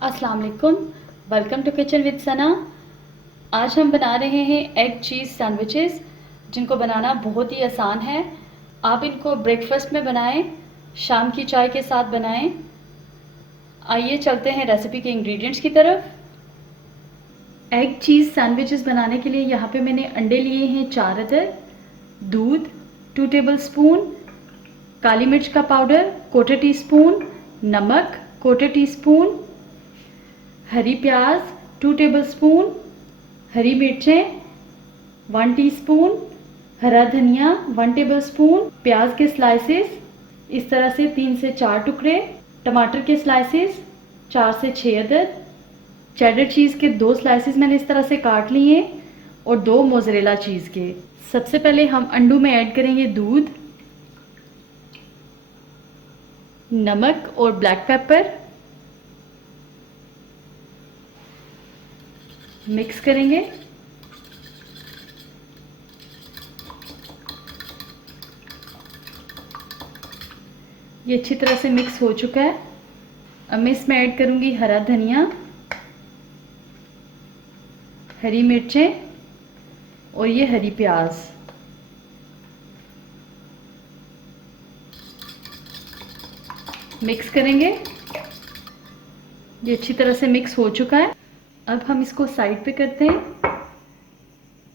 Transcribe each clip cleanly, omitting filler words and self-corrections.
अस्सलाम वालेकुम। Welcome to kitchen with सना। आज हम बना रहे हैं एग चीज़ सैंडविचेस, जिनको बनाना बहुत ही आसान है। आप इनको ब्रेकफास्ट में बनाएं, शाम की चाय के साथ बनाएं। आइए चलते हैं रेसिपी के इंग्रेडिएंट्स की तरफ। एग चीज़ सैंडविचेस बनाने के लिए यहाँ पे मैंने अंडे लिए हैं 4 अदद, दूध 2 टेबलस्पून, काली मिर्च का पाउडर 1/4 टीस्पून, नमक 1/4 टीस्पून, हरी प्याज 2 टेबलस्पून, हरी मिर्चें 1 टीस्पून, हरा धनिया 1 टेबलस्पून, प्याज के स्लाइसेस इस तरह से 3 से 4 टुकड़े, टमाटर के स्लाइसेस 4 से 6 अदद, चेडर चीज़ के 2 स्लाइसेस मैंने इस तरह से काट लिए और 2 मोज़रेला चीज़ के। सबसे पहले हम अंडों में ऐड करेंगे दूध, नमक और ब्लैक पेपर, मिक्स करेंगे। ये अच्छी तरह से मिक्स हो चुका है। अब मैं इसमें ऐड करूंगी हरा धनिया, हरी मिर्चें और ये हरी प्याज। मिक्स करेंगे। ये अच्छी तरह से मिक्स हो चुका है। अब हम इसको साइड पे करते हैं।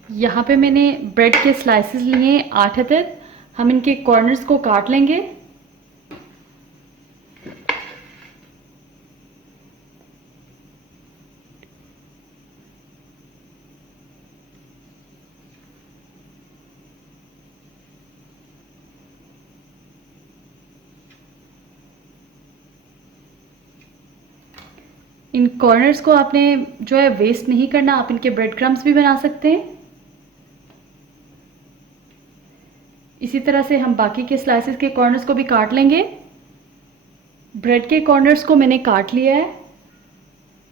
यहाँ पे मैंने ब्रेड के स्लाइसेस लिए हैं 8 अदद। हम इनके कॉर्नर्स को काट लेंगे। इन कॉर्नर्स को आपने जो है वेस्ट नहीं करना, आप इनके ब्रेड क्रम्स भी बना सकते हैं। इसी तरह से हम बाकी के स्लाइसेस के कॉर्नर्स को भी काट लेंगे। ब्रेड के कॉर्नर्स को मैंने काट लिया है।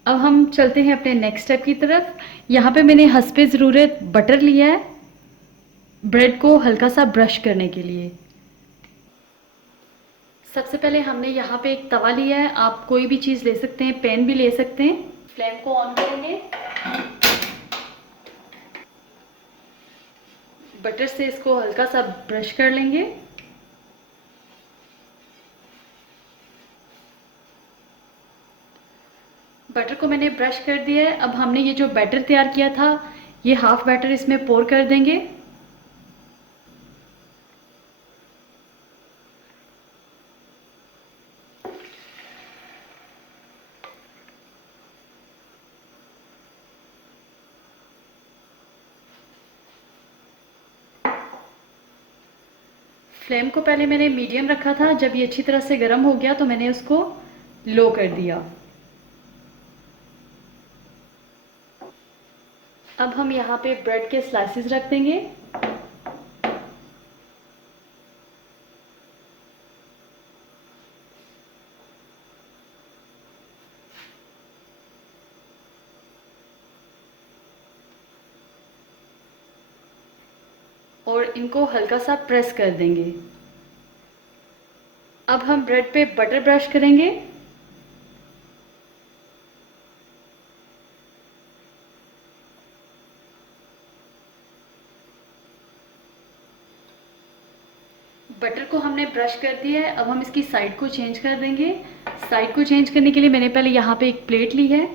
अब हम चलते हैं अपने नेक्स्ट स्टेप की तरफ। यहाँ पे मैंने हस्बे ज़रूरत बटर लिया है ब्रेड को हल्का सा ब्रश करने के लिए। सबसे पहले हमने यहाँ पे एक तवा लिया है, आप कोई भी चीज़ ले सकते हैं, पैन भी ले सकते हैं। फ्लेम को ऑन करेंगे, बटर से इसको हल्का सा ब्रश कर लेंगे। बटर को मैंने ब्रश कर दिया है। अब हमने ये जो बैटर तैयार किया था, ये हाफ बैटर इसमें पोर कर देंगे। फ्लेम को पहले मैंने मीडियम रखा था, जब ये अच्छी तरह से गर्म हो गया तो मैंने उसको लो कर दिया। अब हम यहाँ पे ब्रेड के स्लाइसेस रख देंगे। और इनको हल्का सा प्रेस कर देंगे। अब हम ब्रेड पे बटर ब्रश करेंगे। बटर को हमने ब्रश कर दिया है। अब हम इसकी साइड को चेंज कर देंगे। साइड को चेंज करने के लिए मैंने पहले यहाँ पे एक प्लेट ली है,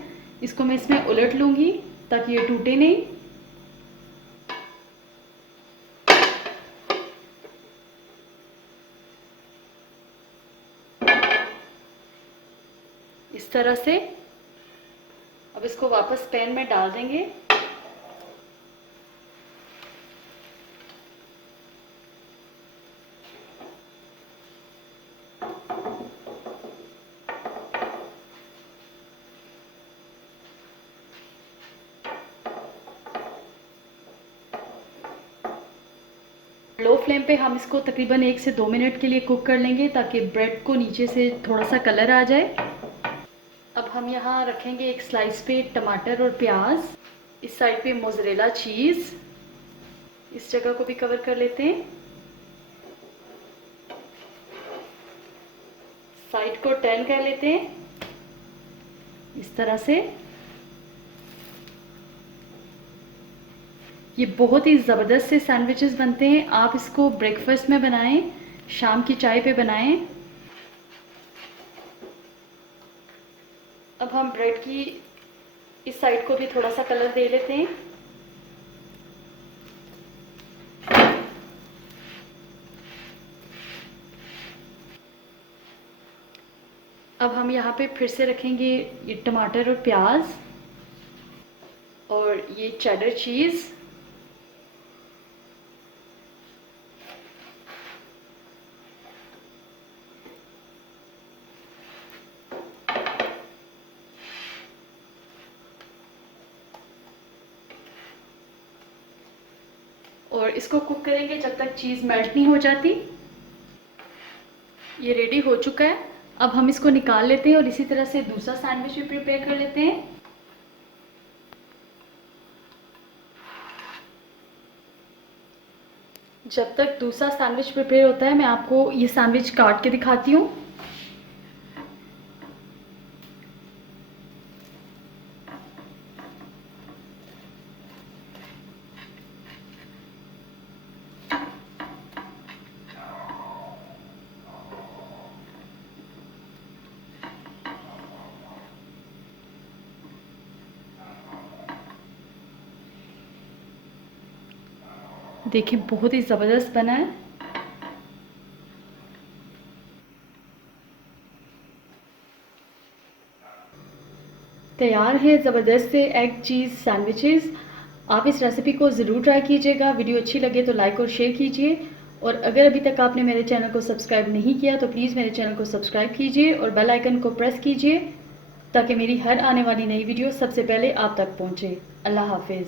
इसको मैं इसमें उलट लूँगी ताकि ये टूटे नहीं। इस तरह से। अब इसको वापस पैन में डाल देंगे। लो फ्लेम पे हम इसको तकरीबन 1 से 2 मिनट के लिए कुक कर लेंगे ताकि ब्रेड को नीचे से थोड़ा सा कलर आ जाए। अब हम यहाँ रखेंगे एक स्लाइस पे टमाटर और प्याज, इस साइड पे मोज़रेला चीज़, इस जगह को भी कवर कर लेते हैं। साइड को टर्न कर लेते हैं। इस तरह से। ये बहुत ही ज़बरदस्त से सैंडविचेस बनते हैं। आप इसको ब्रेकफास्ट में बनाएं, शाम की चाय पे बनाएं। अब हम ब्रेड की इस साइड को भी थोड़ा सा कलर दे लेते हैं। अब हम यहाँ पे फिर से रखेंगे ये टमाटर और प्याज और ये चेडर चीज़। और इसको कुक करेंगे जब तक चीज़ मेल्ट नहीं हो जाती। ये रेडी हो चुका है। अब हम इसको निकाल लेते हैं और इसी तरह से दूसरा सैंडविच भी प्रिपेयर कर लेते हैं। जब तक दूसरा सैंडविच प्रिपेयर होता है मैं आपको ये सैंडविच काट के दिखाती हूँ। देखिए बहुत ही ज़बरदस्त बना है। तैयार है ज़बरदस्त से एग चीज़ सैंडविचेस। आप इस रेसिपी को ज़रूर ट्राई कीजिएगा। वीडियो अच्छी लगे तो लाइक और शेयर कीजिए, और अगर अभी तक आपने मेरे चैनल को सब्सक्राइब नहीं किया तो प्लीज़ मेरे चैनल को सब्सक्राइब कीजिए और बेल आइकन को प्रेस कीजिए ताकि मेरी हर आने वाली नई वीडियो सबसे पहले आप तक पहुँचे। अल्लाह हाफिज़।